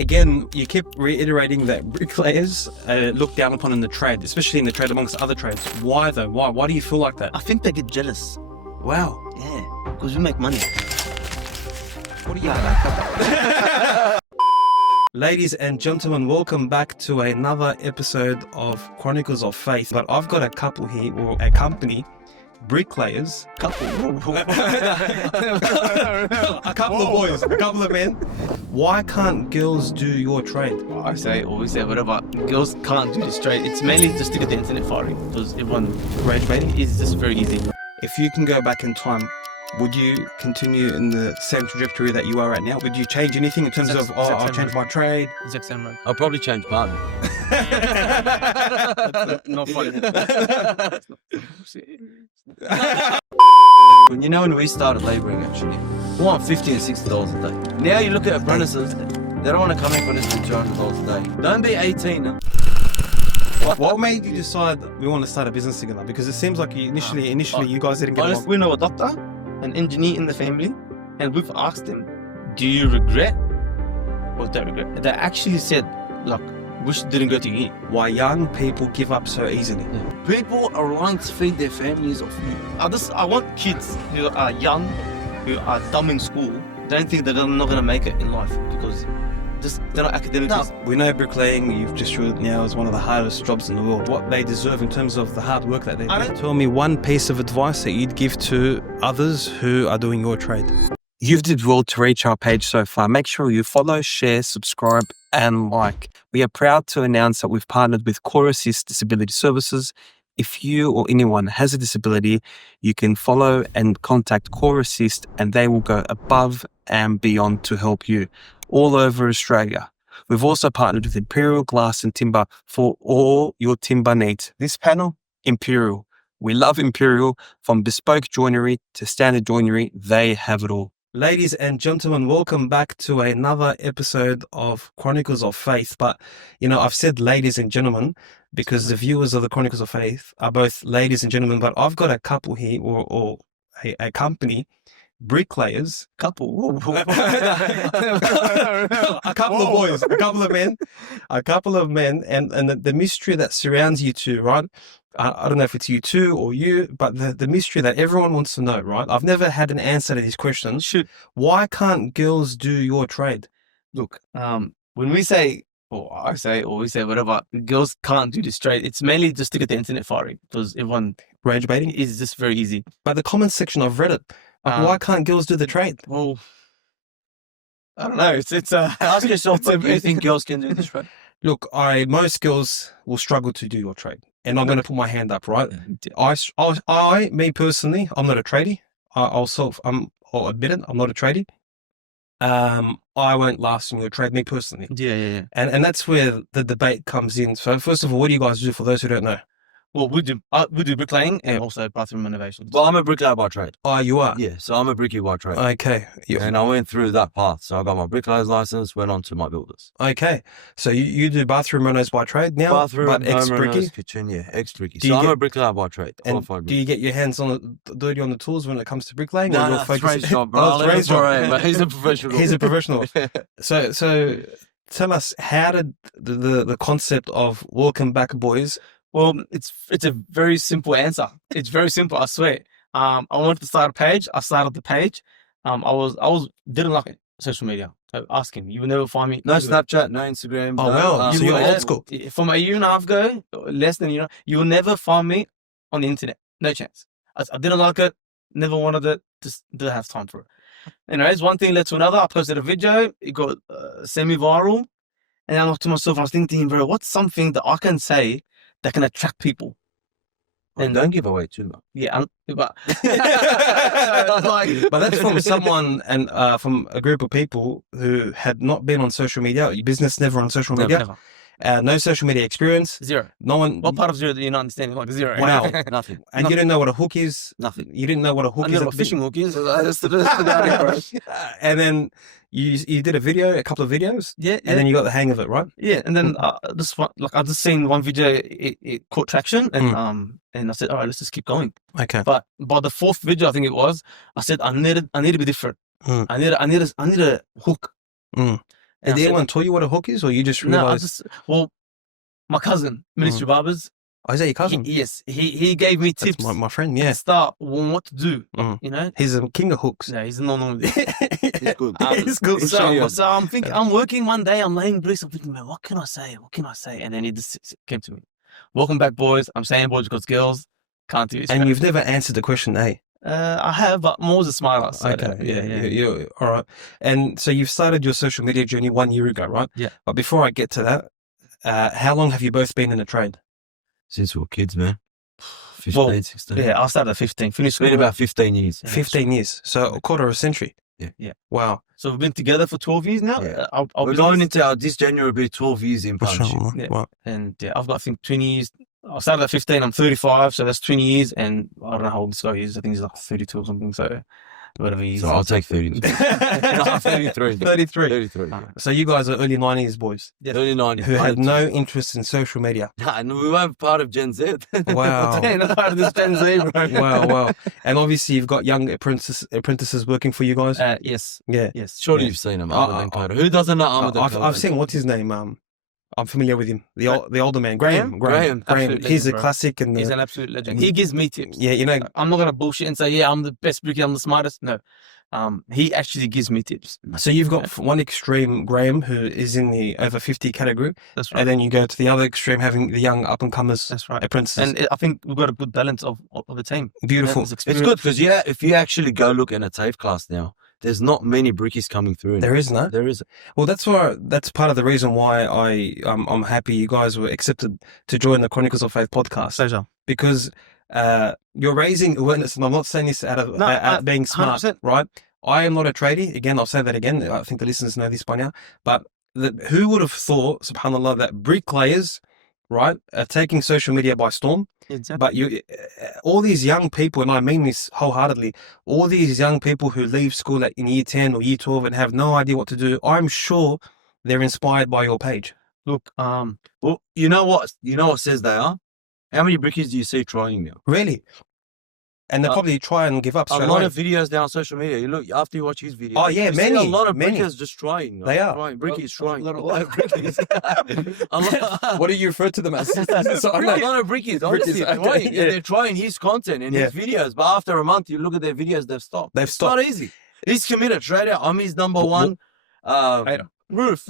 Again, you keep reiterating that bricklayers are looked down upon in the trade, especially in the trade amongst other trades. Why though? Why do you feel like that? I think they get jealous. Wow. Yeah, because we make money. What do you like? Ladies and gentlemen, welcome back to another episode of Chronicles of Faith. But I've got a couple here, or a company, Bricklayers. A couple of boys, a couple of men. Why can't girls do your trade? Always say whatever. Girls can't do this trade. It's mainly just to get the internet firing because everyone Rage baiting? is just very easy. If you can go back in time, would you continue in the same trajectory that you are right now? Would you change anything in terms of, I'll change my trade? Exact same way. I'll probably change partner. Not funny. When we started labouring, actually, we want $50 and $60 a day. Now you look at apprentices, they don't want to come in for less than $200 a day. Don't be 18. What made you decide we want to start a business together? Because it seems like initially you guys didn't get along. We know a doctor, an engineer in the family, and we've asked them, do you regret or don't regret? They actually said, look, we didn't go to uni. Why young people give up so easily? People are relying to feed their families off you. I want kids who are young, who are dumb in school, don't think they're not going to make it in life because they're not academics. We know bricklaying, you've just showed now, is one of the hardest jobs in the world. What they deserve in terms of the hard work that they do. Tell me one piece of advice that you'd give to others who are doing your trade. You've did well to reach our page so far. Make sure you follow, share, subscribe, and like. We are proud to announce that we've partnered with Core Assist Disability Services. If you or anyone has a disability, you can follow and contact Core Assist, and they will go above and beyond to help you all over Australia. We've also partnered with Imperial Glass and Timber for all your timber needs. This panel, Imperial. We love Imperial. From bespoke joinery to standard joinery, they have it all. Ladies and gentlemen, welcome back to another episode of Chronicles of Faith. But, I've said ladies and gentlemen because the viewers of the Chronicles of Faith are both ladies and gentlemen, but I've got a couple here, or a company, Bricklayers. A couple of boys, a couple of men, and the mystery that surrounds you two, right? I don't know if it's you two or you, but the mystery that everyone wants to know, right? I've never had an answer to these questions. Shoot. Why can't girls do your trade? Look, when we say, we say whatever, girls can't do this trade, it's mainly just to get the internet firing because everyone Rage baiting? is just very easy. But the comment section, I've read it. Why can't girls do the trade? Well, I don't know. It's Ask yourself, do you think girls can do this trade? Look, most girls will struggle to do your trade. And I'm going to put my hand up, right? Me personally, I'm not a tradie. I'll admit it, I'm not a tradie. I won't last in your trade, me personally. Yeah. And that's where the debate comes in. So first of all, what do you guys do for those who don't know? Well, we do bricklaying and also bathroom renovations. Well, I'm a bricklayer by trade. Oh, you are? Yeah, so I'm a brickie by trade. Okay. And I went through that path. So I got my bricklayer's license, went on to my builders. Okay. So you do bathroom renos by trade now? Bathroom, but ex-brickie? kitchen, yeah, ex-brickie. So I'm a bricklayer by trade. And do you get your hands dirty on the tools when it comes to bricklaying? No, it's Ray's job, bro. Ray's job. But he's a professional. He's a professional. So tell us, how did the concept of welcome back boys? Well, it's a very simple answer. It's very simple, I swear. I wanted to start a page. I started the page. I didn't like it, social media. So ask him. You will never find me. No Snapchat, no Instagram. Oh, well, so you're old school. From a year and a half ago, less than a year, you will never find me on the internet. No chance. I didn't like it. Never wanted it. Just didn't have time for it. Anyways, one thing led to another. I posted a video. It got semi-viral. And I looked to myself, I was thinking, bro, what's something that I can say that can attract people? And don't give away too much. Yeah, but but that's from someone and from a group of people who had not been on social media. Your business never on social media. Never. No social media experience. Zero. No one. What part of zero do you not understand? Like zero. Wow. Nothing. And you didn't know what a hook is. Nothing. You didn't know what a hook I is. know what a fishing hook is. That's the And then you did a couple of videos. Yeah. And then you got the hang of it, right? Yeah. And then I just seen one video. It caught traction, and I said, all right, let's just keep going. Okay. But by the fourth video, I think it was, I said I need to be different. I need a hook. And I did said, anyone tell you what a hook is, or you just no, realized? my cousin, Ministry Barbers, Oh, is that your cousin? yes, he gave me That's tips my friend, at yeah. the start on what to do. Mm. You know, He's a king of hooks. no, he's not. It's good. It's good. So I'm thinking, I'm working one day, I'm laying bricks, I'm thinking, man, what can I say? What can I say? And then he just came to me. Welcome back, boys. I'm saying boys because girls can't do it. And you've never answered the question, eh? I have, but I'm always a smiler. So Okay, yeah. You're, all right. And so you've started your social media journey 1 year ago, right? Yeah. But before I get to that, how long have you both been in the trade? Since we were kids, man. 15, 16. Yeah, I started at 15. Finished It's been school about 15 years. Yeah. 15 years. So a quarter of a century. Yeah. Wow. So we've been together for 12 years now. Yeah. I'll We're be going honest, into this January will be 12 years in partnership. Mashallah. Yeah. Wow. and I've got, I think, 20 years. I started at 15, I'm 35, so that's 20 years, and I don't know how old this guy is. I think he's like 32 or something, so whatever he is. So I'll take 30. No, 33. 33. 33. Yeah. So you guys are early 90s boys Early 90s. who had no interest in social media. And we weren't part of Gen Z. Wow. Damn, that's part of this Gen Z, bro. Wow. And obviously you've got young apprentices working for you guys. Yes, Yeah. yes. Surely Yeah. you've seen him, Ahmed and Carter. Who doesn't know Ahmed and Carter? I've seen, what's his name? I'm familiar with him. The older man, Graham. Graham. Absolute He's a legend, bro. classic, and He's an absolute legend. He gives me tips. yeah, you know, I'm not gonna bullshit and say, yeah, I'm the best brickie, I'm the smartest. No, he actually gives me tips. so you've got one extreme, Graham, who is in the over 50 category, That's right. and then you go to the other extreme, having the young up and comers That's right. apprentices. And I think we've got a good balance of a team. Beautiful. There's It's experience. good because if you actually go look in a TAFE class now, there's not many brickies coming through. There is no. There is. Well, that's part of the reason why I'm happy you guys were accepted to join the Chronicles of Faith podcast, Pleasure. because you're raising awareness, and I'm not saying this out of being smart, 100%. right? I am not a tradie. Again, I'll say that again. I think the listeners know this by now. But who would have thought, subhanAllah, that bricklayers, right, are taking social media by storm? Exactly. But all these young people, and I mean this wholeheartedly, all these young people who leave school in year 10 or year 12 and have no idea what to do, I'm sure they're inspired by your page. Look, Well, you know what says they are? How many brickies do you see trying now? Really? And they'll probably try and give up A straight lot away. of videos now on social media. You look after you watch his videos. Oh, yeah, you see many, a lot of many. brickies just trying. They are. Trying. Brickies trying. a lot of brickies. A lot- What do you refer to them as? a lot of brickies, honestly, okay, trying. yeah. And they're trying his content and his videos, but after a month, you look at their videos, they've stopped. They've It's stopped. not easy. He's committed straight out. I'm his number one. Roof.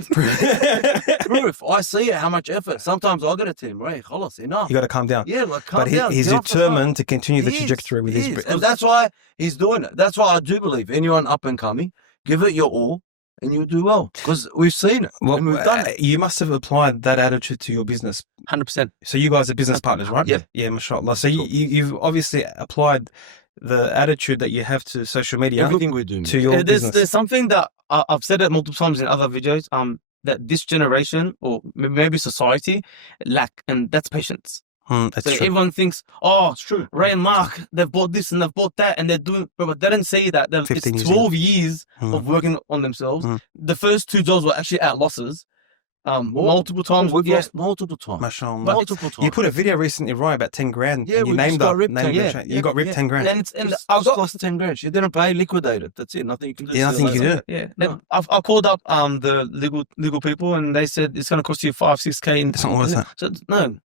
Roof. I see how much effort. Sometimes I got to tell him, right, khalas, enough. You got to calm down. Yeah, like calm But down. he's get off the phone. determined to continue the He is, trajectory with he his is. brick. And that's why he's doing it. That's why I do believe anyone up and coming, give it your all and you'll do well. Because we've seen it Well, and we've done it. you must have applied that attitude to your business. 100%. So you guys are business partners, right? Yep. Yeah, mashallah. So you've obviously applied the attitude that you have to social media Everything we do. to your There's business. something that I've said it multiple times in other videos. That this generation or maybe society lack, and that's patience. That's So true. everyone thinks, oh, It's true. Ray and Mark, they've bought this and they've bought that, and they're doing, but they didn't say that. 15 It's years 12 years Mm. of working on themselves. Mm. The first 2 jobs were actually at losses, multiple times. We've Yeah, lost multiple times. Mashallah. Multiple times. You put a video recently, right, about 10 grand. Yeah, and you we just named got up. ripped named 10 the grand. cha- Yeah, you got ripped yeah. 10 grand. and Just I've got lost 10 grand. You didn't pay, liquidated. That's it. Nothing you can do. Yeah, nothing you can do. yeah. No. And I called up the legal people, and they said it's going to cost you 5-6K. It's not worth it. So no,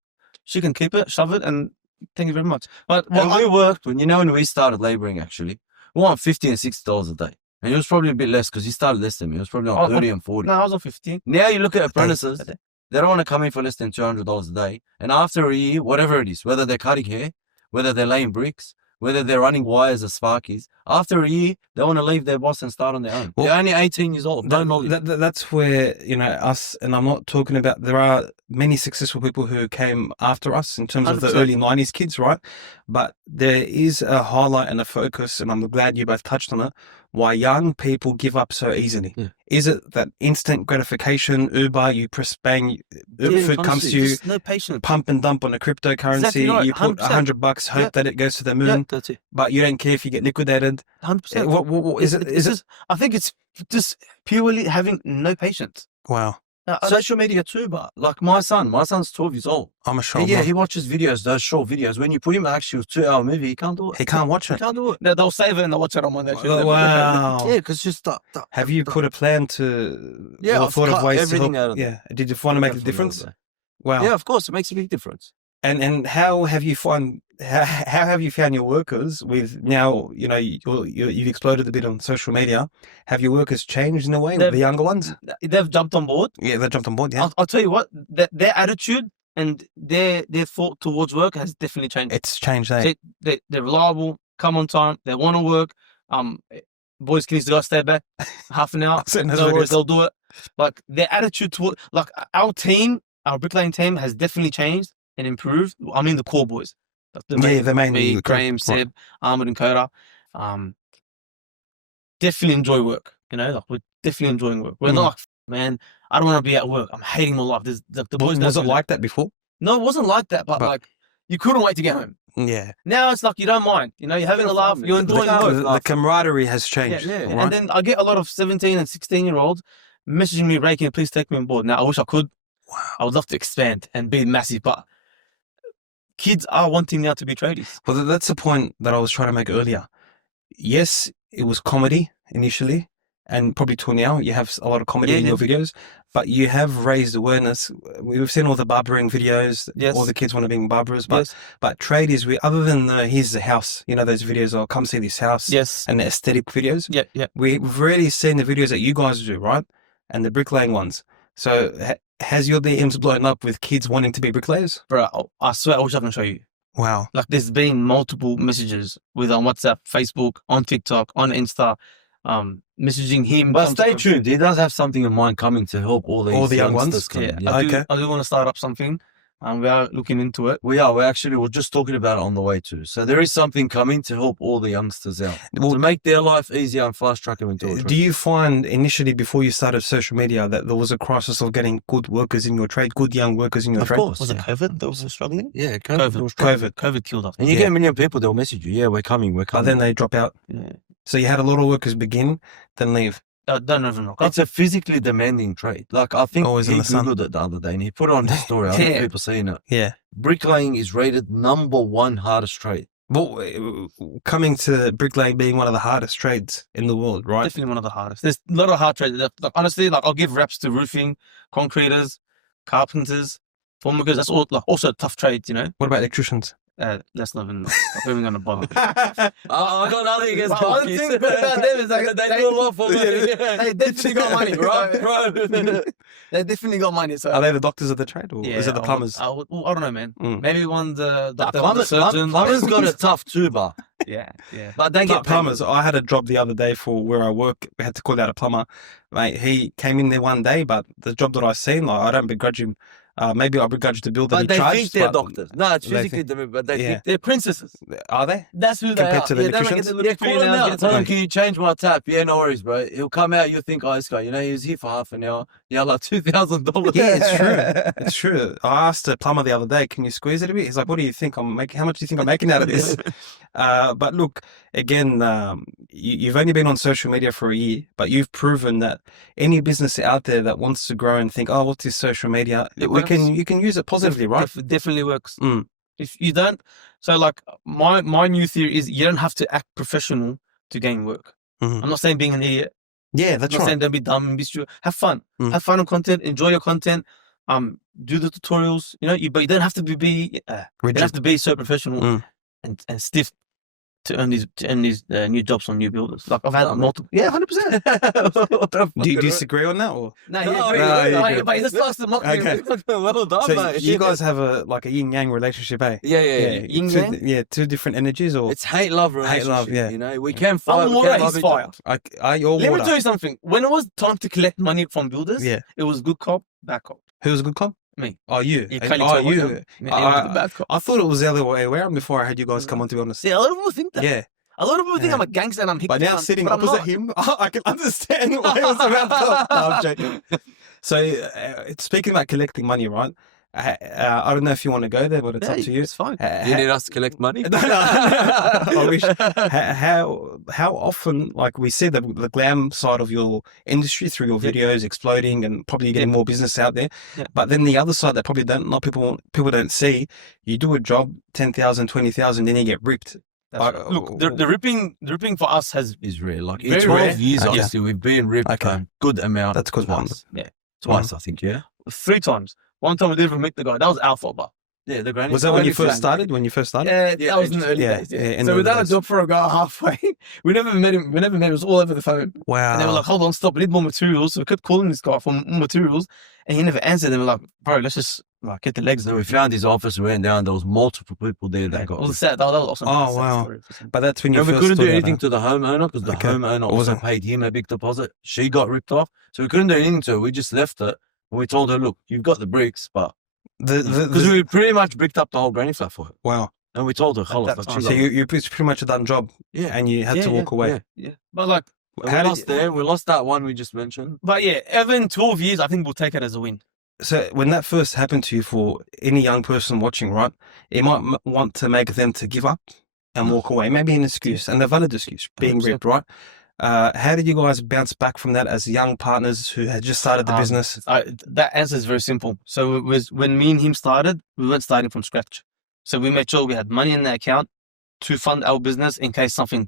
she can keep it, shove it, and thank you very much. But When well, we worked, when we started labouring, actually, we want $50 and $60 a day. And it was probably a bit less because he started less than me. It was probably like 30 and 40. no, I was on 15. Now you look at day. apprentices, they don't want to come in for less than $200 a day. And after a year, whatever it is, whether they're cutting hair, whether they're laying bricks, whether they're running wires as sparkies, after a year, they want to leave their boss and start on their own. Well, they're only 18 years old. No knowledge. That's where, us, and I'm not talking about, there are many successful people who came after us in terms of the 100%. early 90s kids, right? But there is a highlight and a focus, and I'm glad you both touched on it, why young people give up so easily. Yeah. Is it that instant gratification, Uber, you press bang, food comes to you, Just no patience. pump and dump on a cryptocurrency, Exactly right, you put 100%. $100, hope Yeah. that it goes to the moon, Yeah, That's it. but you don't care if you get liquidated. 100%. What is it? It's just, I think it's just purely having no patience. Wow. Social media too, but like my son's 12 years old. I'm a show. Yeah, he watches videos, those short videos. When you put him actually a 2-hour movie, he can't do it. He can't watch He it. can't do it. They'll save it and they'll watch it on Monday. Wow. Yeah, because just Have you put a plan to? Yeah, or I've thought of cut ways to everything help? out of Yeah. Did you want to make a difference? Wow. Yeah, of course, it makes a big difference. And how have you found your workers with now, you've exploded a bit on social media. Have your workers changed in a way, the younger ones? They've jumped on board. Yeah, they jumped on board, yeah. I'll tell you what, their attitude and their thought towards work has definitely changed. It's changed, eh? They're reliable, come on time, they want to work. Boys, can you stay back half an hour? No worries, they'll do it. Like their attitude toward, like our bricklaying team has definitely changed and improved. I mean, the core boys. The main me, Graham, Seb, Ahmed, and Koda. Definitely enjoy work. Like we're definitely enjoying work. We're not like, man, I don't want to be at work. I'm hating my life. The boys. Was it like that before? No, it wasn't like that. But like, you couldn't wait to get home. Yeah. Now it's like you don't mind. You're having a laugh. You're enjoying work. The camaraderie has changed. Yeah. Right? And then I get a lot of 17 and 16-year-olds messaging me, Ray, please take me on board. Now I wish I could. Wow. I would love to expand and be massive, but kids are wanting now to be tradies. Well, that's the point that I was trying to make earlier. Yes, it was comedy initially, and probably till now you have a lot of comedy in your videos, but you have raised awareness. We've seen all the barbering videos. Yes. All the kids want to be barbers, but tradies, other than here's the house, those videos, or come see this house. Yes. And the aesthetic videos. Yeah. We've already seen the videos that you guys do, right? And the bricklaying ones. So has your DMs blown up with kids wanting to be bricklayers? Bro, I swear I wish I can show you. Wow. Like there's been multiple messages on WhatsApp, Facebook, on TikTok, on Insta, messaging him. But stay tuned. He does have something in mind coming to help all the young ones. Yeah. I do want to start up something. We are looking into it. We're just talking about it on the way too. So there is something coming to help all the youngsters out, to make their life easier and fast track them into a trade. Do you find initially before you started social media that there was a crisis of getting good workers in your trade, good young workers in your trade? Of course. Was it COVID that was struggling? Yeah, COVID killed us. And you get a million people, they'll message you, yeah, we're coming. But then they drop out. Yeah. So you had a lot of workers begin, then leave. Don't even know. It's a physically demanding trade. Like I think Always he Googled it the other day and he put it on his story. I think people seeing it. Yeah. Bricklaying is rated #1 hardest trade. Well, coming to bricklaying being one of the hardest trades in the world, right? Definitely one of the hardest. There's a lot of hard trades. Like, honestly, I'll give reps to roofing, concreters, carpenters, formworkers. That's all also tough trades, What about electricians? Let's not even going to bother. I got nothing against one thing about them is like they do a lot for me. They definitely got money, right? They definitely got money. So are they the doctors of the trade, or is it the plumbers? I don't know, man. Maybe one's the surgeon. Plumbers got it tough too, but yeah. But they get plumbers. I had a job the other day for where I work. We had to call out a plumber. Mate, he came in there one day, but the job that I seen, I don't begrudge him. Maybe I begrudge the bill that he charged. But they think they're doctors. No, it's physically them, but they think they're princesses. Are they? That's who they are. Compared to the electricians? Call him out. Tell him, can you change my tap? Yeah, no worries, bro. He'll come out. You'll think, this guy, he was here for half an hour. Yeah, like $2,000. Yeah, it's true. It's true. I asked a plumber the other day, can you squeeze it a bit? He's like, what do you think I'm making? How much do you think I'm making out of this? But look, again, you've only been on social media for a year, but you've proven that any business out there that wants to grow and think, what's this social media? You can use it positively, right? Definitely works. If you don't, so like my new theory is you don't have to act professional to gain work. I'm not saying being an idiot. Yeah, that's I'm not saying don't be dumb and be stupid. Have fun. Have fun on content. Enjoy your content. Do the tutorials. But you don't have to be you don't have to be so professional and stiff to earn these new jobs on new builders. Like I've had multiple. Yeah, 100%. Do you disagree on that, or no? But he just starts to mock me. Okay. Well done, So mate. you guys have a yin yang relationship, eh? Yeah. Yin yang. Yeah, two different energies, or It's hate love relationship. Hate love, yeah. We can fight. I'm water, he's fire. You're Let water. me tell you something. When it was time to collect money from builders, it was good cop, bad cop. Who was a good cop? Me. Oh, you. You. I thought it was the other way around before I had you guys come on, to be honest. See, a lot of people think that. Yeah. A lot of people think I'm a gangster and I'm hit. But now sitting opposite him, I can understand why it was around cop. No, I'm joking. So, speaking about collecting money, right? I don't know if you want to go there, but it's up to you. It's fine. You need us to collect money? No, I wish. How often, like we see the glam side of your industry through your videos exploding and probably getting more business out there, but then the other side that probably people don't see, you do a job 10,000, 20,000, then you get ripped. Look, the ripping for us is rare. Like in very 12 rare. years, Okay. obviously, we've been ripped a good amount. That's good one. Twice, I think, yeah. 3 times. One time we didn't even meet the guy. That was our fault, but Yeah, the granny. Was that when you Granny first started? yeah, that was in the early days. in So the we done a early job for a guy halfway. We never met him. It was all over the phone. Wow. And they were like, hold on, stop. We need more materials. So we kept calling this guy for more materials. And he never answered. They were like, bro, let's just get the legs. So we found his office, we went down, there was multiple people there that got It was sad. That was awesome. Oh, Sad wow. story. But that's when you we first couldn't do started, anything huh? to the homeowner because the Okay. homeowner also Wasn't- paid him a big deposit. She got ripped off. So we couldn't do anything to her. We just left it. And we told her, look, you've got the bricks, but because we pretty much bricked up the whole granny flat for her. Wow. And we told her, that "Khalas, time. like, So you it's pretty much a done job, yeah. and you had to walk away. Yeah. But like, And How we did lost there. We lost that one we just mentioned. but yeah, even 12 years, I think we'll take it as a win. So when that first happened to you, for any young person watching, right, it might want to make them to give up and walk away. Maybe an excuse, and a valid excuse, being 100%. ripped, right? How did you guys bounce back from that as young partners who had just started the business? That answer is very simple. So it was when me and him started, we weren't starting from scratch. So we made sure we had money in the account to fund our business in case something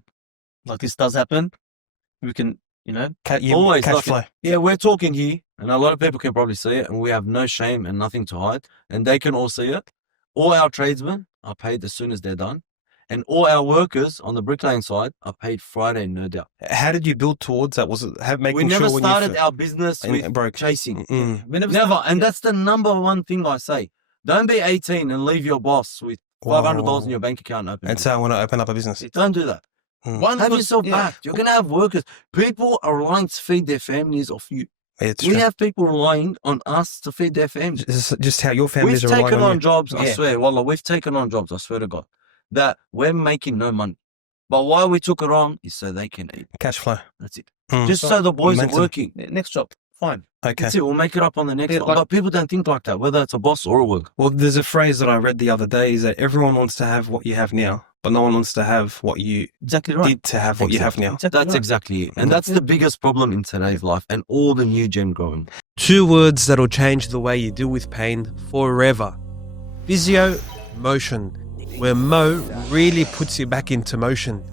like this does happen. We can, Always cash like flow. Yeah, we're talking here, and a lot of people can probably see it, and we have no shame and nothing to hide, and they can all see it. All our tradesmen are paid as soon as they're done, and all our workers on the bricklaying side are paid Friday, no doubt. How did you build towards that? Was it making We never sure when started you our business with broke? chasing. we Never, and that's the number one thing I say. Don't be 18 and leave your boss with $500 in your bank account open. And so I want to open up a business. Don't do that. Have yourself back. You're going to have workers. People are relying to feed their families off you. It's We true. have people relying on us to feed their families. This is just how your We've families are relying taken on on you. jobs, I Yeah. swear, Wallah, we've taken on jobs, I swear to God, that we're making no money. But why we took it on is so they can eat. Cash flow. That's it. Mm. Just so the boys Momentum. are working. next job, fine. Okay. That's it. We'll make it up on the next Yeah, one. like- But people don't think like that, whether it's a boss or a worker. Well, there's a phrase that I read the other day is that everyone wants to have what you have now, but no one wants to have what you Exactly right. did to have what you have now. Exactly That's right. exactly it. And that's the biggest problem in today's life and all the new gen growing. 2 words that'll change the way you deal with pain forever. Physio, motion, where Mo really puts you back into motion.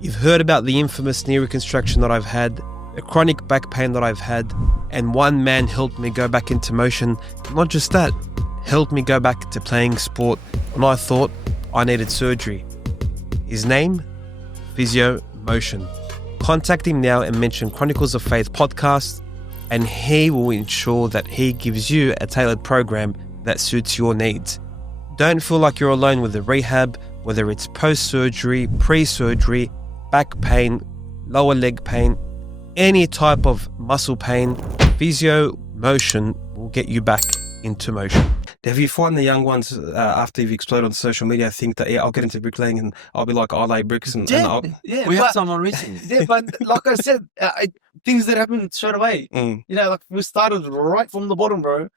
You've heard about the infamous knee reconstruction that I've had, the chronic back pain that I've had, and one man helped me go back into motion. Not just that, helped me go back to playing sport when I thought I needed surgery. His name? Physio Motion. Contact him now and mention Chronicles of Faith podcast, and he will ensure that he gives you a tailored program that suits your needs. Don't feel like you're alone with the rehab, whether it's post-surgery, pre-surgery, back pain, lower leg pain, any type of muscle pain. Physio Motion will get you back into motion. Have you find the young ones after you've exploded on social media think that I'll get into bricklaying and I'll be like, I'll lay bricks and I'll... Yeah, We but, had someone recently. yeah, but like I said, things that happen straight away. Mm, Like we started right from the bottom, bro.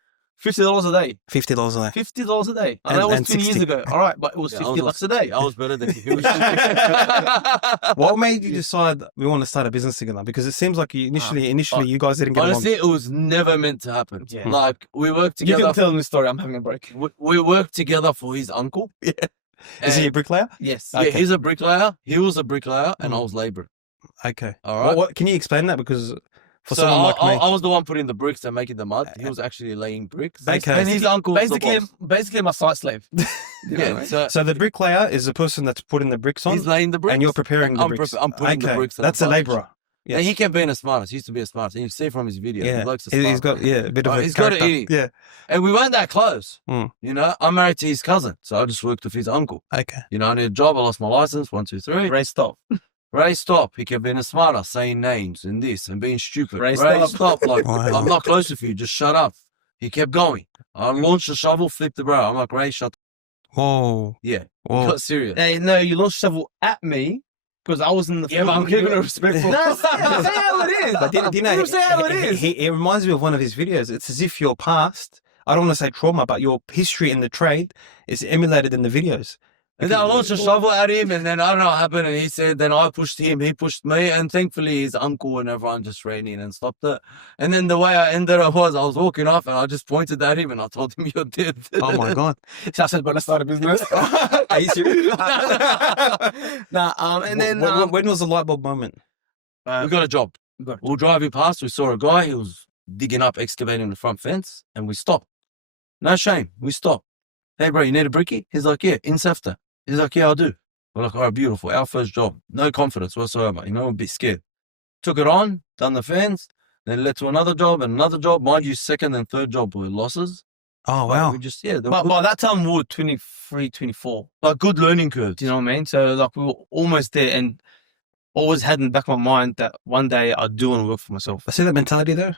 $50 a day. $50 a day. $50 a day. And And- that was and 20 years 60. ago. All right, but it was Yeah, 50 bucks a day. I was better than you. What made you decide we want to start a business together? Because it seems like you initially you guys didn't get Honestly, it was never meant to happen. Yeah. Like, we worked You together. can tell me the story. I'm having a break. We worked together for his uncle. along. Is he a bricklayer? Yes. Yeah, Okay. he's a bricklayer. He was a bricklayer, and I was labourer. Okay. All right. What can you explain that? Because for So someone like me, I was the one putting the bricks and making the mud. He was actually laying bricks. Okay. And his uncle was the boss. Basically my site slave. Yeah, so the bricklayer is the person that's putting the bricks on, he's laying the bricks. and you're preparing the I'm bricks. I'm putting the bricks. That's a labourer. Yeah. And he kept being a smartest. He used to be a smartest. And you see from his videos, Yeah, he likes to he's got a bit of a He's got it character. in him. Yeah. And we weren't that close. Mm. You know, I'm married to his cousin, so I just worked with his uncle. Okay. You know, I need a job. I lost my license. 1, 2, 3. Ray, stop. Ray, stop. He kept being a smarter, saying names and this and being stupid. Ray, stop. Like, Wow. I'm not close with you. Just shut up. He kept going. I launched the shovel, flipped the bro. I'm like, Ray, shut. Whoa. Yeah. He Whoa. got serious. Hey, no, you launched shovel at me because I was in the Yeah, but I'm keeping it respectful. No, say how it is. But do you know, Say how it is. It reminds me of one of his videos. It's as if you're past I don't want to say trauma, but your history in the trade is emulated in the videos. And then I launched a shovel at him, and then I don't know what happened. And he said, then I pushed him, he pushed me, and thankfully his uncle and everyone just ran in and stopped it. And then the way I ended up was I was walking off, and I just pointed at him, and I told him, "You're dead." Oh my God. So I said, "But let's start a business." Are you serious? And then when was the light bulb moment? We got a job. We were driving past, we saw a guy, he was digging up, excavating the front fence, and we stopped. No shame, we stopped. "Hey bro, you need a brickie?" He's like, "Yeah, in Sefta." He's like, "Yeah, I do." We're like, "All right, beautiful. Our first job. No confidence whatsoever. You know, a bit scared." Took it on, done the fence, then led to another job and another job. Mind you, second and third job were losses. Oh, But wow. we just, yeah, but by that time we were 23, 24. like good learning curves. Do you know what I mean? So like we were almost there, and always had in the back of my mind that one day I do want to work for myself. I see that mentality there.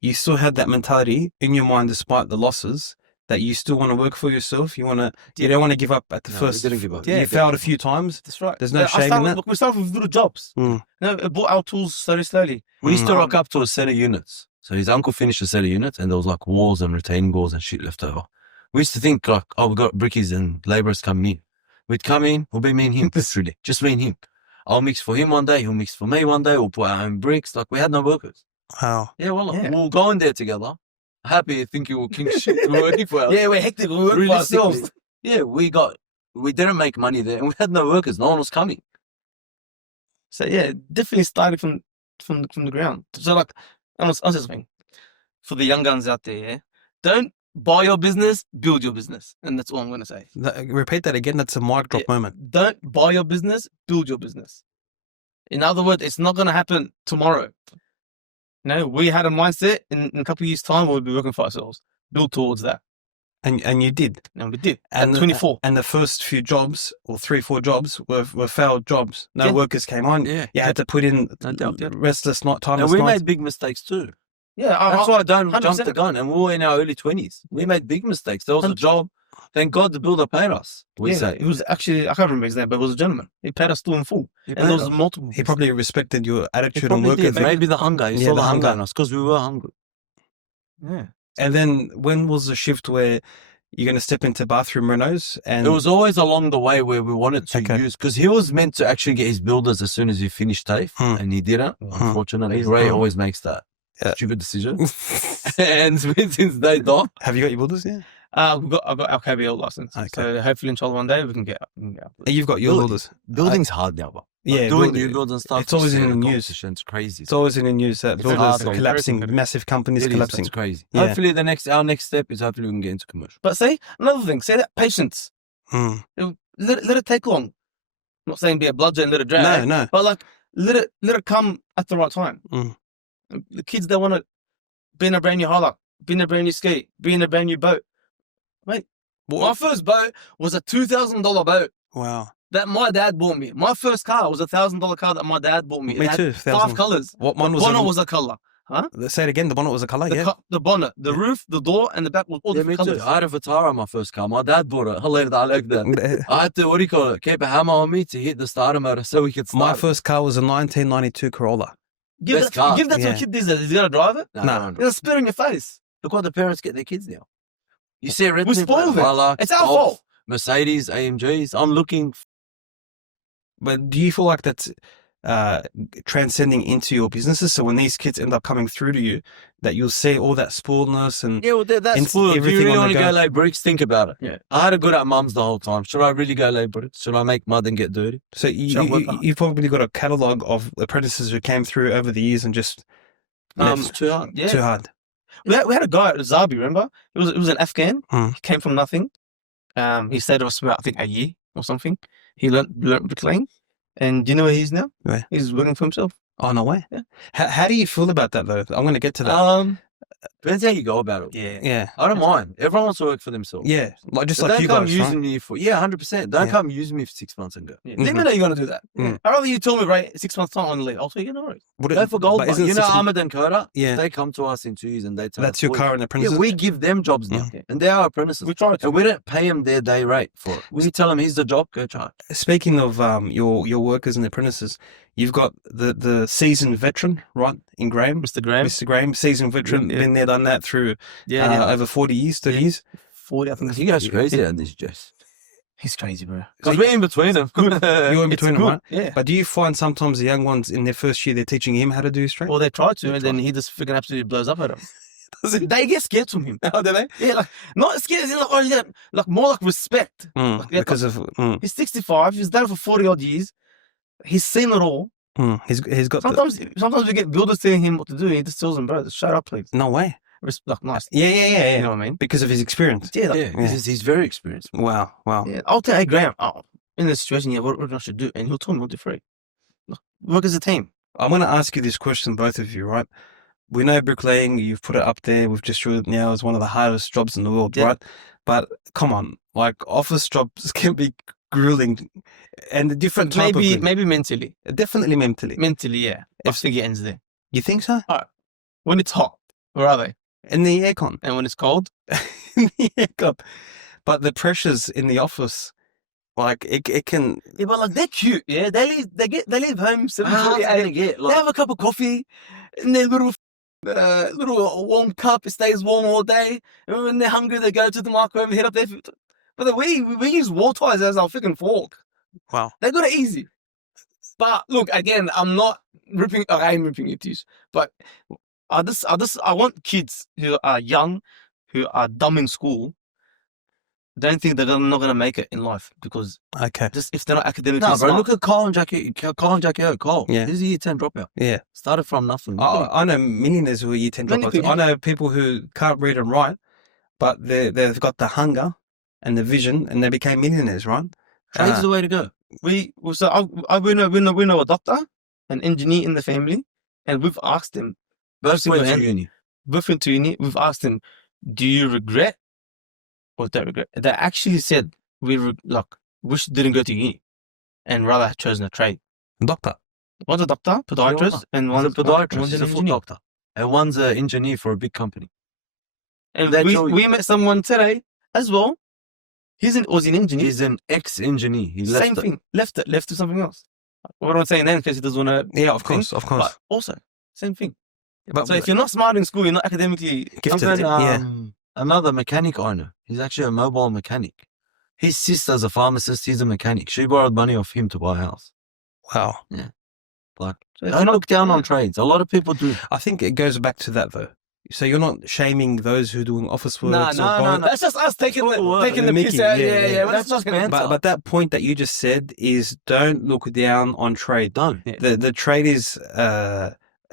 You still had that mentality in your mind despite the losses, that you still want to work for yourself. You don't want to give up at the No, first. we didn't give up. You failed a few times. That's right. There's no shame in that. Look, we started with little jobs. Mm. I bought our tools slowly. We used to rock up to a set of units. So his uncle finished a set of units, and there was like walls and retaining walls and shit left over. We used to think like, oh, we got brickies and labourers coming in. We'd come in, we'll be me and him, literally, just me and him. I'll mix for him one day, he'll mix for me one day, we'll put our own bricks. Like, we had no workers. Wow. Yeah, well, Yeah. we'll go in there together. Happy thinking we'll king shit. We're working for us. Yeah, we're hectic. We work for Realistically, ourselves. yeah, we didn't make money there, and we had no workers. No one was coming. So yeah, definitely started from the ground. So like, I'll say something for the young guns out there. Yeah? Don't buy your business, build your business, and that's all I'm gonna say. Repeat that again. That's a mic drop moment. Don't buy your business, build your business. In other words, it's not gonna happen tomorrow. We had a mindset in a couple of years' time we'll be working for ourselves. Build towards that. And you did. And we did. And At 24. And the first few jobs, or 3-4 jobs, were failed jobs. No Yeah. workers came on. Yeah. You had to put in No doubt. restless night, And timeless we nights. made big mistakes too. Yeah, That's why I don't jump 100%. the gun. And we were in our early 20s. We made big mistakes. There was a job. Thank God the builder paid us. We say. it was actually, I can't remember his name, but it was a gentleman. He paid us still in full. He And paid there was us. multiple. He probably respected your He attitude and probably work did. ethic. Maybe the hunger. He Yeah, saw the the hunger hunger. in us because we were hungry. Yeah. And then when was the shift where you're going to step into bathroom renos? And It was always along the way where we wanted to Okay. use, because he was meant to actually get his builders as soon as he finished TAFE, and he didn't. Unfortunately, Ray always makes that stupid decision. And since they don't, Have you got your builders? Yeah. I've got our KBL license. Okay. So hopefully, inshallah, one day we can get up. You've got your Build- builders. building's hard now, but Yeah, doing building- new builds and stuff. it's always you in see the news. competition, It's crazy. It's always in the news that It's builders hard, are though. collapsing, Very massive companies It is, collapsing. It's crazy. Yeah. Hopefully, our next step is hopefully we can get into commercial. But say another thing. Say that patience. Mm. Let it take long. I'm not saying be a bludgeon and let it drag. No. But like let it come at the right time. Mm. The kids that want to be in a brand new Hilux, be in a brand new ski, be in a brand new boat. Mate, my first boat was a $2,000 boat Wow. that my dad bought me. My first car was a $1,000 car that my dad bought me. Me It had too. 5 colors. What The one was? bonnet was a color. Say it again. The bonnet was a color. Yeah. The bonnet, the roof, the door, and the back was all Yeah, me different too. colors. I had a Vitara, my first car. My dad bought it. I like that. I had to, what do you call it? Keep a hammer on me to hit the starter motor so we could start. My it. first car was a 1992 Corolla. Give best that, car. give that to Yeah. a kid these days. He's gonna drive it. No, Nah. no, no. He'll spit in your face. Look what the parents get their kids now. You see a red We tip, spoiled it. Hilux, It's our Golf, fault. Mercedes, AMGs. I'm looking. But do you feel like that's transcending into your businesses? So when these kids end up coming through to you, that you'll see all that spoiledness and Yeah, well, that's It's full. If you everything really on want the to go go. lay bricks, think about it. Yeah. I had a good at mum's the whole time. Should I really go lay bricks? Should I make mud and get dirty? so Shall I work hard? you've probably got a catalogue of apprentices who came through over the years and just It's too hard. Yeah. too hard. We had a guy at Zabi, remember? It was an Afghan. Hmm. He came from nothing. He stayed with us for about, I think, a year or something. He learnt bricklaying. And do you know where he is now? Where? He's working for himself. Oh, no way. Yeah. How do you feel about that, though? I'm going to get to that. Depends how you go about it. Yeah. Yeah. I don't mind. Everyone wants to work for themselves. Yeah. Just But like don't you come guys, using right? me for 100%. Don't Yeah. come using me for 6 months and go. Yeah. Mhm. Let me know you're going to do that. Mm. I'd rather you tell me, right, 6 months time on leave. I'll say, no worries. Would it- Go for gold. but But isn't you know 6 Ahmed and Koda? Yeah. They come to us in 2 years and they tell That's us, your "Boy, current apprentices? Yeah, we give them jobs now. Yeah. And they are apprentices. We try to. And we don't pay them their day rate for it. We tell them, here's the job, go charge. Speaking of your workers and apprentices, you've got the seasoned veteran, right, in Graham. Mr. Graham. Mr. Graham, seasoned veteran, Yeah. been there done that through over 40 years, 30 years. 40, I think. He goes crazy at this, Jess. He's crazy, bro. Because we're in between them. You're in It's between them, good, right? yeah. But do you find sometimes the young ones in their first year, they're teaching him how to do straight? Well, they try to, and then he just freaking absolutely blows up at him. They get scared from him. Oh, do they? Yeah, like not scared, as in, like, oh, yeah, like more like respect. Like, yeah, Because of he's 65. He's done it for 40 odd years. He's seen it all. he's got Sometimes we get builders telling him what to do. And he just tells them, bro, just shut up, please. no way. Like nice. Yeah. You know what I mean? Because of his experience. Yeah. Like, Yeah, he's very experienced. Wow. yeah. I'll tell, hey Graham, in this situation, yeah, what I should do, and he'll tell me what to do. Look, work as a team. I'm going to ask you this question, both of you, right? We know bricklaying, you've put it up there. We've just showed it now as one of the hardest jobs in the world, Yeah. right? But come on, like office jobs can be grueling and a different type of grueling. Maybe mentally. Definitely mentally. Mentally, yeah. I think it ends there. You think so? When it's hot, where are they? In the aircon. And when it's cold, In the aircon. But the pressures in the office, like it can. yeah, but like they're cute. Yeah, they leave home 7:48. They have a cup of coffee in their little warm cup. It stays warm all day. And when they're hungry, they go to the microwave and heat up their food. But we use war ties as our freaking fork. Wow. They got it easy. But look, again, I'm not ripping. I am ripping it to you. But I want kids who are young, who are dumb in school. Don't think they're not gonna make it in life because Okay. just if they're not academically No, bro, smart. look at Carl and Jackie. Cole. Yeah. He's a year 10 dropout. Yeah. Started from nothing. Look at him. I know millionaires who are year 10 Many dropouts. people. I know people who can't read and write, but they've got the hunger and the vision, and they became millionaires, right? Trades is the way to go. we know a doctor, an engineer in the family, and we've asked him. Both went to Single-handed. uni. Both went to uni. We've asked him, "Do you regret or don't regret?" They actually said we wish didn't go to uni, and rather had chosen a trade. Doctor. One's a doctor, podiatrist, and One's one's a podiatrist. One's He's an a foot engineer. doctor. And one's an engineer for a big company. And That's all- we met someone today as well. Was an engineer. He's an ex-engineer. He left Same it. thing. Left to something else. What am I saying then? In case he doesn't want to. Yeah, of course. But also, same thing. But So if you're not smart in school, you're not academically Gifted, Even, yeah. another mechanic I know. He's actually a mobile mechanic. His sister's a pharmacist. He's a mechanic. She borrowed money off him to buy a house. Wow. Like, So if don't you're not- look down on trades. A lot of people do. I think it goes back to that though. So you're not shaming those who are doing office work. No. That's just us taking Taking the Mickey, piss out. yeah, Yeah, yeah. yeah. That's just banter. But that point that you just said is don't look down on trade. Don't. The trade is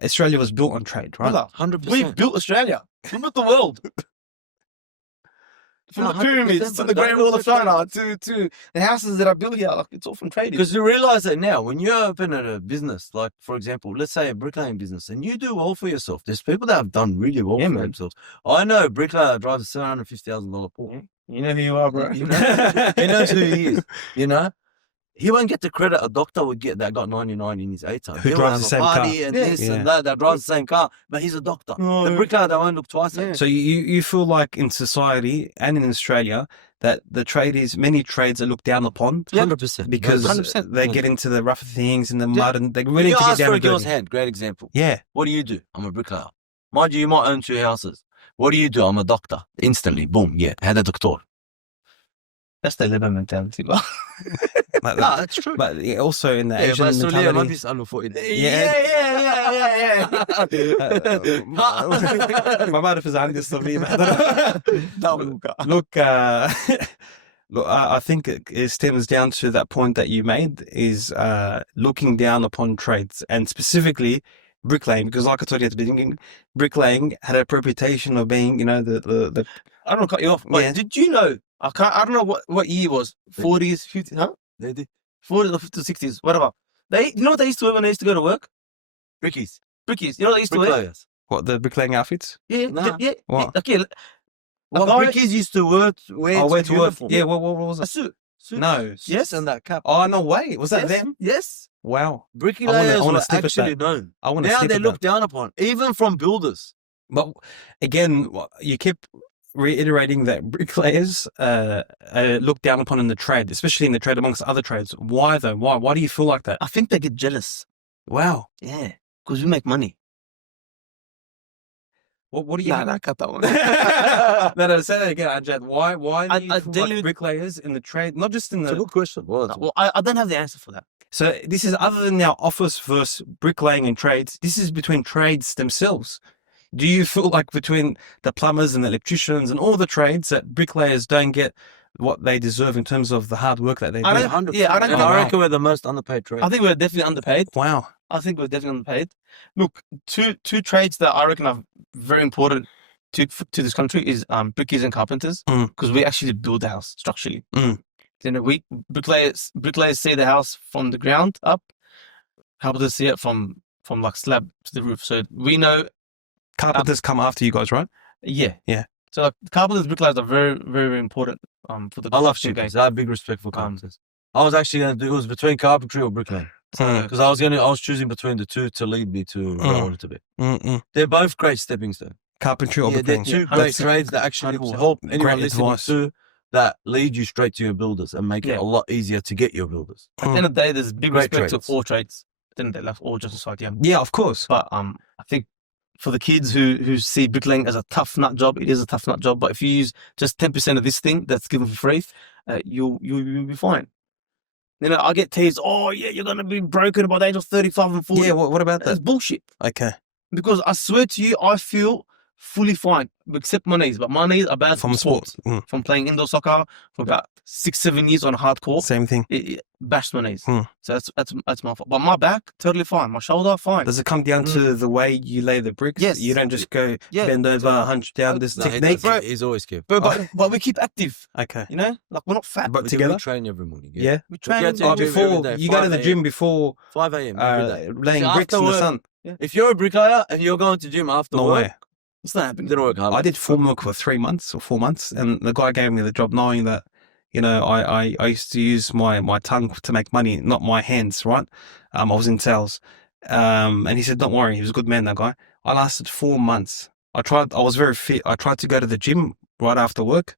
Australia was built on trade, right? Brother, 100%. we built Australia. We built the world. From No, the pyramids 100%, to the but Great don't Wall look of China to the houses that are built here, like it's all from trading. Because you realize that now, when you open a business, like for example, let's say a bricklaying business, and you do well for yourself, there's people that have done really well Yeah, for man. themselves. I know a bricklayer that drives a $750,000 Porsche. You know who you are, bro. He knows who he is. You know, he won't get the credit a doctor would get that got 99 in his 8-ton. Who He'll drives have the a same car. party and this Yeah. and that drives the same car, but he's a doctor. Oh, The yeah. bricklayer that won't look twice at. So you feel like in society and in Australia that the many trades are looked down upon 100%. because 100%. they get into the rougher things in the mud and they When really you need to ask get for down a the girl's dirty. hand, great example. Yeah. What do you do? I'm a bricklayer. Mind you, you might own 2 houses. What do you do? I'm a doctor. Instantly, boom, yeah, هذا دكتور. That's the Lebanon mentality. But But, No, that's true. but yeah, also in the Yeah, Asian but Australia ما mentality. بيسألوا فوق ما بعرف إذا عندي الصبية Look, look, I think it stems down to that point that you made is looking down upon trades and specifically bricklaying, because like I told you at the beginning, bricklaying had a reputation of being, the I don't want to cut you off. But Yeah. did you know? I don't know what year it was. 40s, 50s, huh? 40s or 50s, 60s, whatever. You know what they used to wear when they used to go to work? Brickies. Brickies. You know what they used to wear? Bricklayers. what the bricklaying outfits. Yeah, Nah. yeah. What? Okay, What guy- brickies used to wear Where to work? uniform. Yeah, what was a it? suit. No. Yes. And that cap. Oh no, wait, was that Yes. them? Yes. Wow, Bricklayers wanna were sniff at actually that. known. I want to Now sniff they at look that. down upon, even from builders. But again, you keep reiterating that bricklayers look down upon in the trade, especially in the trade amongst other trades. Why though? Why do you feel like that? I think they get jealous. Wow. Yeah. Because we make money. What do you? Nah, cut that one. No, say that again, Ajad. Why I do you put genuinely- bricklayers in the trade? Not just in It's a the. good question. Well, Well, I don't have the answer for that. So this is other than our office versus bricklaying and trades. This is between trades themselves. Do you feel like between the plumbers and the electricians and all the trades that bricklayers don't get what they deserve in terms of the hard work that they do? I don't- 100%. yeah, I don't And think- I reckon we're the most underpaid trade. I think we're definitely underpaid. Wow. I think we're definitely underpaid. Look, two trades that I reckon are very important to this country is brickies and carpenters, Mm. because we actually build the house structurally. Mm. You know, we bricklayers see the house from the ground up. Carpenters see it from like slab to the roof. So we know, Carpenters come after you guys, right? yeah. Yeah. So like, carpenters, bricklayers are very, very, very important for the I love construction game. chippers. I have big respect for carpenters. I was actually going to do, it was between carpentry or bricklaying. Mm. Because I was choosing between the two to lead me to where I wanted to be. Mm-mm. They're both great stepping stones. Carpentry or Yeah, they're bricklaying. two great 100%. trades that actually will 100%. help anyone Great listening advice. to that lead you straight to your builders and make it Yeah. a lot easier to get your builders. At the end of the day, there's big Great respect trades. to all trades. At the end of the day, like all just society. Yeah, of course. But I think for the kids who see bricklaying as a tough nut job, it is a tough nut job. But if you use just 10% of this thing that's given for free, you'll be fine. You know, I get teased. Oh yeah, you're gonna be broken by the age of 35 and 40. Yeah, what about That's that? bullshit. Okay. Because I swear to you, I feel fully fine, except my knees. But my knees are bad From sports. Mm. From playing indoor soccer for about 6-7 years on a hard court. Same thing. It bashed my knees. Hmm. So that's my fault. But my back, totally fine. My shoulder, fine. Does it come down to the way you lay the bricks? Yes. You don't just go Yeah. bend over, hunch down. This No, technique. he's always kept. But we keep active. Okay. You know, like we're not fat. But We together. train every morning. Yeah. We We train. get to Oh, the gym before every day, you go to 5 the a.m. gym before 5 a.m. every day. laying See, bricks in after the work- sun. If you're a bricklayer and you're going to gym after No work, way. It's not happening. didn't work hard. I did formwork for 3 months or 4 months, and the guy gave me the job knowing that, you know, I used to use my tongue to make money, not my hands, right? I was in sales. And he said, don't worry, he was a good man, that guy. I lasted 4 months. I was very fit. I tried to go to the gym right after work.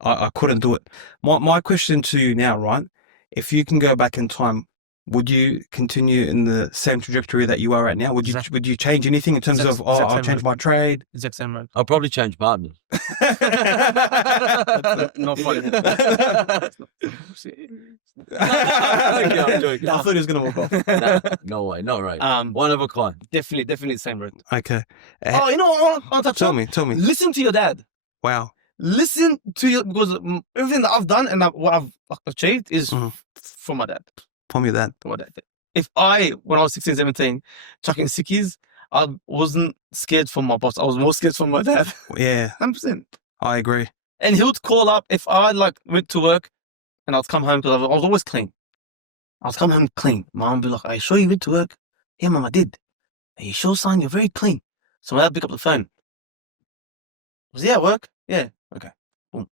I couldn't do it. My question to you now, right? If you can go back in time, would you continue in the same trajectory that you are right now? Would you change anything in terms Exact- of, exact I'll same change my trade? Exact same road. I'll probably change partners. Not funny. Yeah, I'm joking. I thought he was gonna walk off. No way, not right. One of a kind. Definitely the same road. Okay. Oh, you know what? I'll touch Tell on? me. Listen to your dad. Wow. Listen to your, because everything that I've done and what I've achieved is Mhm. from my dad. From your dad. From my dad. If when I was 16, 17, chucking sickies, I wasn't scared from my boss. I was more scared from my dad. Yeah, 100%. I agree. And he would call up if I went to work and I'd come home because I was always clean. I was come home clean. Mom would be like, "Are you sure you went to work?" "Yeah, Mom, I did." "Are you sure, son? You're very clean." So my dad pick up the phone. "Was he at work?" "Yeah." "Okay." Boom.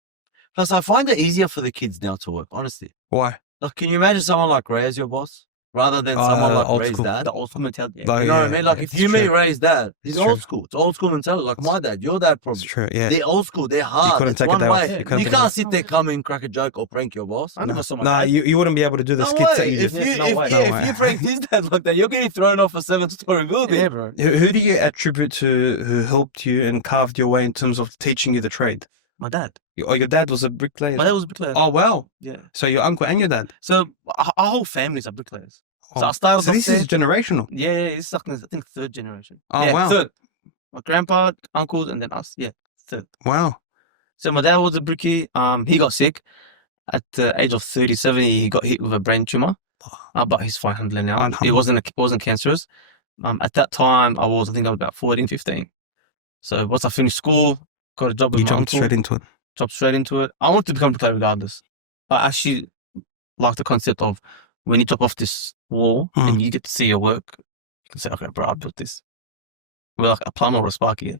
Plus, I find it easier for the kids now to work, honestly. Why? Like, can you imagine someone like Ray as your boss? Rather than someone like old Ray's school. dad? The old school mentality. Oh, You know what I yeah, mean? Like, it's if you meet true. Ray's dad, he's It's old true. school. It's old school mentality. Like my dad, your dad It's probably. true. Yeah. They're old school. They're hard. couldn't It's take a one day off. way. You You, couldn't take a can't day sit there, come in, crack a joke, or prank your boss. I never saw my Nah, dad. you wouldn't be able to do the No skits that way. you If do. you, No way. if, No yeah, way. if you prank his dad like that, you're getting thrown off a 7-story building. Yeah, bro. Who do you attribute to who helped you and carved your way in terms of teaching you the trade? My dad. Your dad was a bricklayer. My dad was a bricklayer. Oh wow! Yeah. So your uncle and your dad. So our whole family's are bricklayers. So Oh. I started So off this there. is generational. Yeah, it's like, I think third generation. Oh, Yeah, wow. Third. My grandpa, uncles, and then us. Yeah, third. Wow. So my dad was a brickie. He got sick at the age of 37. He got hit with a brain tumor, but he's fine handling now. It wasn't cancerous. At that time, I was about 14, 15. So once I finished school, got a job with You my jumped uncle. straight into it. Jumped straight into it. I wanted to become a bricklayer regardless. I actually like the concept of when you top off this wall and you get to see your work, you can say, "Okay, bro, I built this." We're like a plumber or a sparky.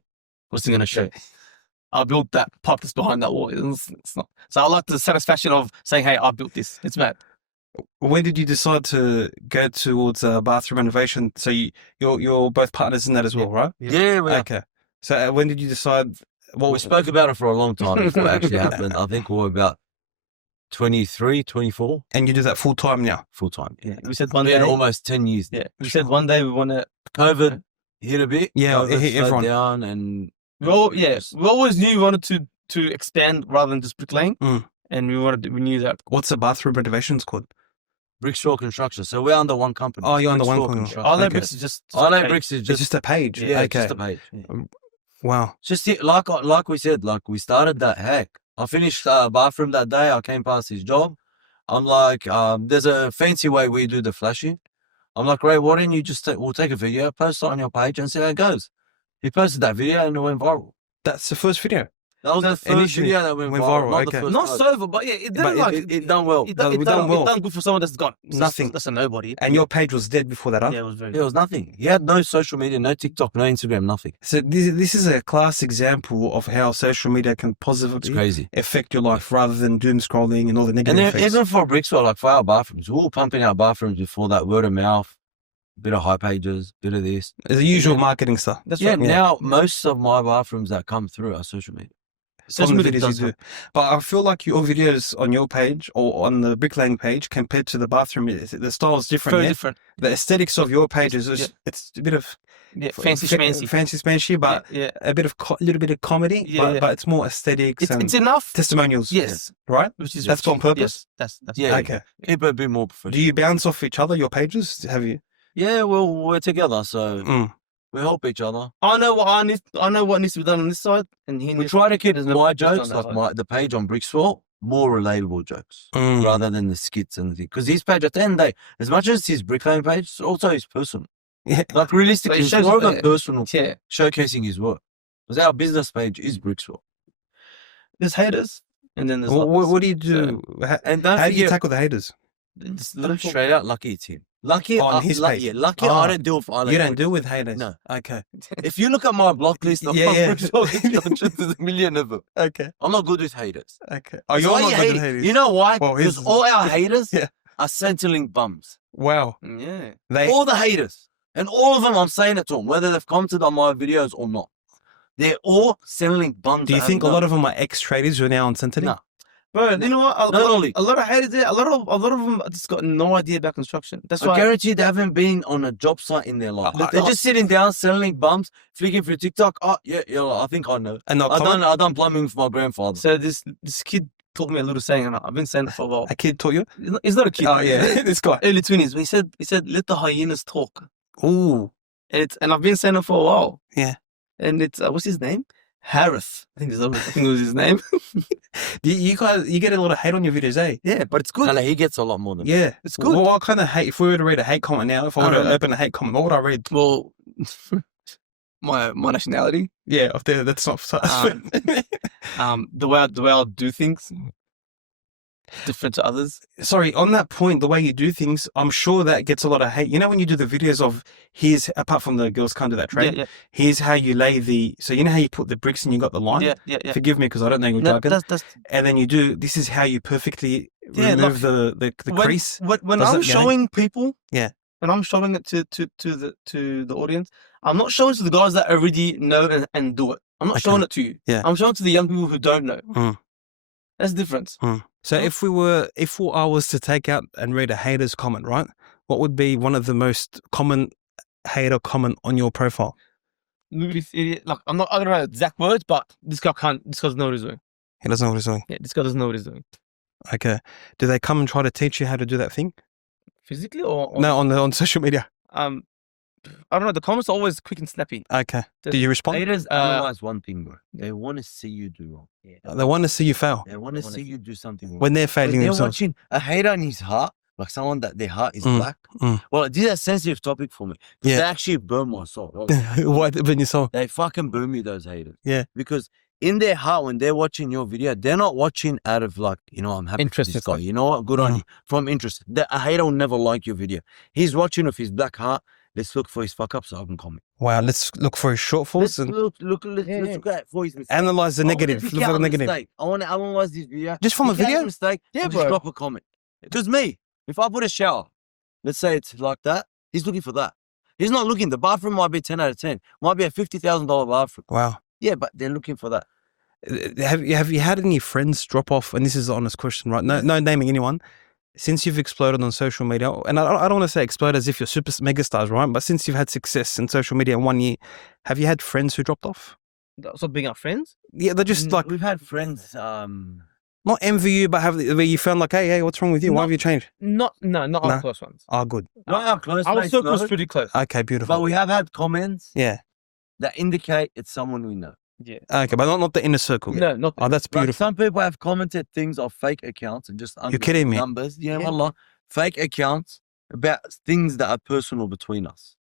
What's he going to show? I built that pipe that's behind that wall. It's not. So I like the satisfaction of saying, "Hey, I built this." It's mad. When did you decide to go towards bathroom renovation? So you're both partners in that as well, right? Yeah, we are. Okay. So when did you decide? Well, We spoke about it for a long time before it actually happened. I think we were about 23, 24, and you do that full time now. full time. Yeah. We said one We day. had almost 10 years. Yeah. We said one day we want to. COVID hit a bit. Yeah, COVID it hit slowed everyone. down, and We always knew we wanted to expand rather than just bricklaying, Mm. and we knew that. What's the bathroom renovations called? Brickshore Construction. So we're under one company. Oh, you're under one Brickshore company. Construction. All that Okay. bricks is just I know okay. bricks is It's just just a page. yeah, okay. just a page. Wow. Just like we said, like we started that hack. I finished bathroom that day. I came past his job. I'm like, there's a fancy way we do the flashing. I'm like, Ray, why don't you just we'll take a video, post it on your page, and see how it goes. He posted that video and it went viral. That's the first video. That was the first initially video that went went viral. viral, Not okay. the first Not post. sober, but yeah, it But didn't like It done well. it we done well. done good for someone that's gone. Nothing. That's a nobody. And your page was dead before that, huh? Yeah, it was very. There was nothing. He had no social media, no TikTok, no Instagram, nothing. So this is a class example of how social media can It's positively crazy. affect your life rather than doom scrolling and all the And negative then, effects. even for Brickswell, like for our bathrooms, we were pumping out bathrooms before that, word of mouth, bit of high pages, bit of this. It's the usual Yeah. marketing stuff. That's Yeah, right. now most of my bathrooms that come through are social media. Some Social of the media videos does you do. But I feel like your videos on your page or on the bricklaying page compared to the bathroom, the style is different. very Yeah? different. The aesthetics of your page is just, it's a bit of Yeah, fancy schmancy. fancy smancy, but yeah, a bit of little bit of comedy. Yeah, yeah. But it's more aesthetics and it's enough. testimonials. Yes, right. which is That's on purpose? Yes, that's Yeah. Okay. Keep it a bit more professional. Do you bounce off each other your pages? Have you? Yeah, well, we're together, so Mm. we help each other. I know what I need. I know what needs to be done on this side, and he We needs. try to keep There's my no- jokes, there's no- like the page on Brickswell, more relatable jokes Mm. rather than the skits and the because his page at the end of the day, as much as his bricklaying page, it's also his personal. Yeah. Like realistically, So it it's shows more of that- a personal Yeah, showcasing his work. Because our business page is Brickswell. there's haters, and then there's. What do you do? And don't How do you forget, tackle the haters? Just look look straight out, lucky it's him. Lucky On his page. Yeah, lucky Oh, I don't deal with You don't deal with haters. No. Okay. If you look at my block list of Yeah, yeah. Brickswell, there's a million of them. Okay. I'm not good with haters. Okay. Oh, That's you're why not you good hate at it. haters. You know why? Well, Because his- all our haters Yeah. are Centrelink bums. Wow. Yeah, They. All the haters. And all of them, I'm saying it to them, whether they've commented on my videos or not. They're all Centrelink bums. Do you think a lot of them are ex-traders who are now on Centrelink? No. bro. You know what? Not only. A lot of haters there. A lot of them just got no idea about construction. That's I why. guarantee they haven't been on a job site in their life. I- They're just sitting down, selling bums, flicking through TikTok. Oh, yeah, I think I know. And they'll I comment? done plumbing with my grandfather. So this kid taught me a little saying, and I've been saying it for a while. A kid taught you? He's not a kid. Oh yeah, this guy. Early 20s. He said, let the hyenas talk. Ooh. And I've been saying it for a while. Yeah. And it's what's his name? Harris. I think it was his name. You guys, you get a lot of hate on your videos, eh? Yeah, but it's good. No, he gets a lot more than Yeah, It's good. What kind of hate? If we were to read a hate comment now, if I I were don't to know. open a hate comment, what would I read? Well, my nationality, Yeah, if that's not. the way I do things, different to others. Sorry, on that point, the way you do things, I'm sure that gets a lot of hate. You know, when you do the videos of here's apart from the girls can't do that trade. Yeah, Here's how you lay the. So you know how you put the bricks and you got the line. yeah. Forgive me because I don't know your No, jargon. that's And then you do. This is how you perfectly Yeah, remove the crease. When Does I'm it, you know? showing people, Yeah. when I'm showing it to the audience, I'm not showing it to the guys that already know and do it. I'm not Okay. showing it to you. Yeah. I'm showing it to the young people who don't know. Mm. That's the difference. So if I was to take out and read a hater's comment, right? What would be one of the most common hater comment on your profile? Look at this idiot. Like I don't know exact words, but this guy doesn't know what he's doing. He doesn't know what he's doing. Yeah, this guy doesn't know what he's doing. Okay. Do they come and try to teach you how to do that thing? Physically or No, on social media. I don't know. The comments are always quick and snappy. Okay. Do Just you respond? Haters analyze one thing, bro. They want to see you do wrong. They want to see you fail They want to see you do something wrong. when they're When failing they're themselves. watching a hater in his heart, like someone that their heart is Mm, black. mm. Well, this is a sensitive topic for me. Yeah. They actually burn my soul. What when you saw? They fucking burn me, those haters. Yeah. Because in their heart, when they're watching your video, they're not watching out of like, I'm happy Interest for this and guy. stuff. You know what? Good on Mm. you. From interest. A hater will never like your video. He's watching with his black heart. Let's look for his fuck up so I can comment. Wow. Let's look for his shortfalls Let's and look at for his mistake. analyze the I wanna negative. pick Look out for the a negative. mistake. I want to analyze this video. Just from a Pick out video? mistake. Yeah, Yeah, bro. just drop a comment. Because me, if I put a shower, let's say it's like that, he's looking for that. He's not looking. The bathroom might be 10 out of 10. Might be a $50,000 bathroom. Wow. Yeah, but they're looking for that. Have you had any friends drop off? And this is an honest question, right? No naming anyone. Since you've exploded on social media, and I don't want to say explode as if you're super megastars, right? But since you've had success in social media in 1 year, have you had friends who dropped off? So being our friends. Yeah, they're just like we've had friends. not envy you, but have where you found like, hey, what's wrong with you? Why Not- have you changed? Not Nah. our close ones. Oh, good. Not our close Our mates, circle's no, pretty close. Okay, beautiful. but we have had comments Yeah. that indicate it's someone we know. Yeah. Okay, but not the inner circle. No, not. Oh, that's Like beautiful. some people have commented things of fake accounts and just under kidding me? numbers. Yeah, Yeah. wallah, fake accounts about things that are personal between us.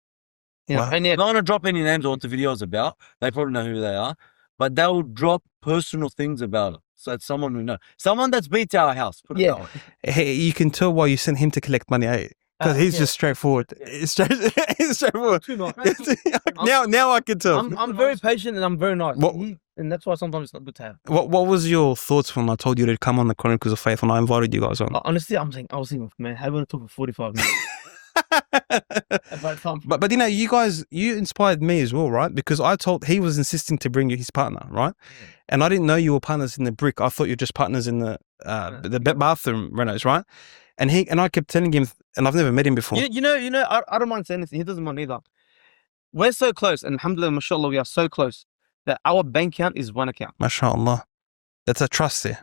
You know, Wow. and I yeah, don't want to drop any names or what the video is about. They probably know who they are, but they'll drop personal things about it. So it's someone we know, someone that's been to our house. Put it Yeah. that way. Hey, you can tell why you sent him to collect money, eh? Because he's yeah. just straightforward. Yeah. He's straightforward. Too nice. now I can tell. I'm very patient and I'm very nice. What- And that's why sometimes it's not good to have. What was your thoughts when I told you to come on the Chronicles of Faith when I invited you guys on? Honestly, I was thinking, man, how want to talk for 45 minutes? About time. But you know, you inspired me as well, right? Because he was insisting to bring you his partner, right? And I didn't know you were partners in the brick. I thought you were just partners in the bathroom renos, right? And I kept telling him, and I've never met him before. You know, I don't mind saying anything. He doesn't mind either. We're so close, and alhamdulillah, mashallah, we are so close that our bank account is one account. MashaAllah. That's a trust there.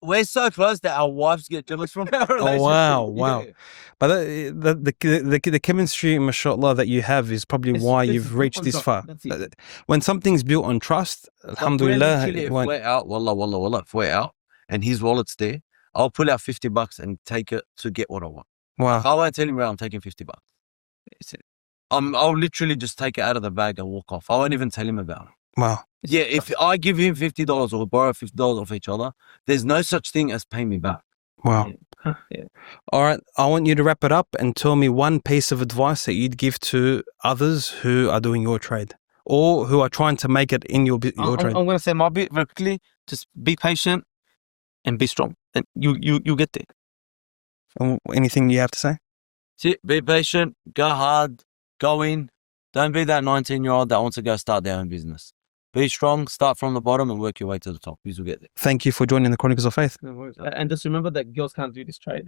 We're so close that our wives get jealous from our relationship. wow. Yeah. But the chemistry, mashallah, that you have is probably why you've reached this far. That's it. When something's built on trust, Like, alhamdulillah, literally, it if won't- we're out, wallah, if we're out and his wallet's there, I'll pull out $50 and take it to get what I want. wow. I won't tell him where I'm taking $50. It's it. I'll literally just take it out of the bag and walk off. I won't even tell him about it. Wow. Yeah, if I give him $50 or borrow $50 off each other, there's no such thing as pay me back. Wow. Yeah. All right. I want you to wrap it up and tell me one piece of advice that you'd give to others who are doing your trade or who are trying to make it in your trade. I'm going to say my bit very quickly. Just be patient and be strong, and you get there. Anything you have to say? Sit, be patient, go hard, go in. Don't be that 19-year-old that wants to go start their own business. Be strong, start from the bottom and work your way to the top. You will get there. Thank you for joining the Chronicles of Faith. No worries. And just remember that girls can't do this trade.